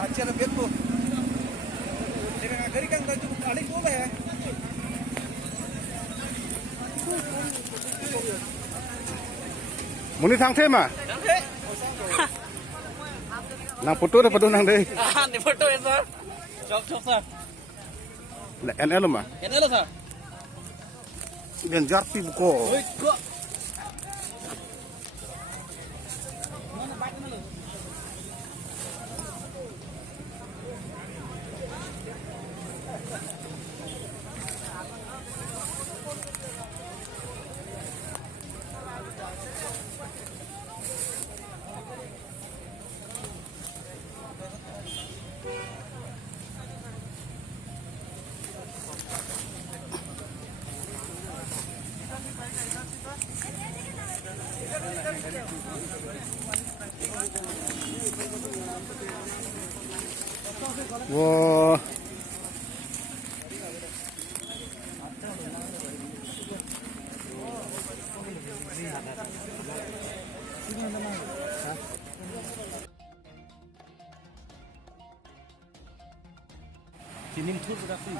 आजच्याला बेतो घरी काय अनेक बोल आहे मुनि थांथे मा nang foto dah padu nang deh di foto ya sir cok sir NL mah NL sir dan jarpi buko kok Wah. Sini tuh berarti.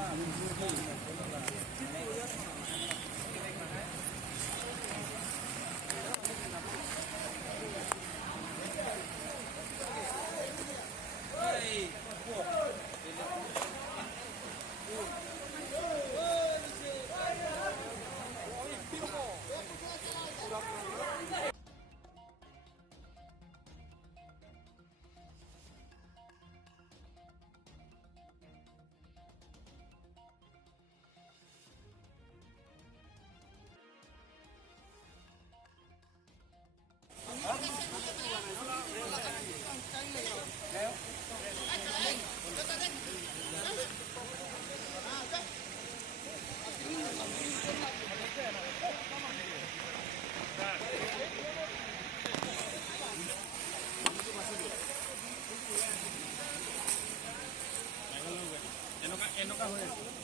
Enoka